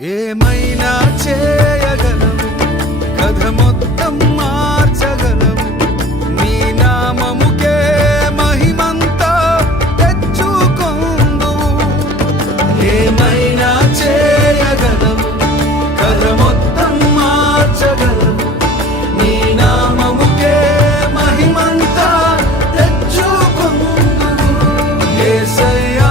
ఏమైనా చేయగలము కథ మొత్తం మార్చగలము నీ నామముకే మహిమంతా తెచ్చుకొందు ఏమైనా చేయగలము కథ మొత్తం మార్చగలము నీ నామముకే మహిమంతా తెచ్చుకొందు ఏ సయ్యా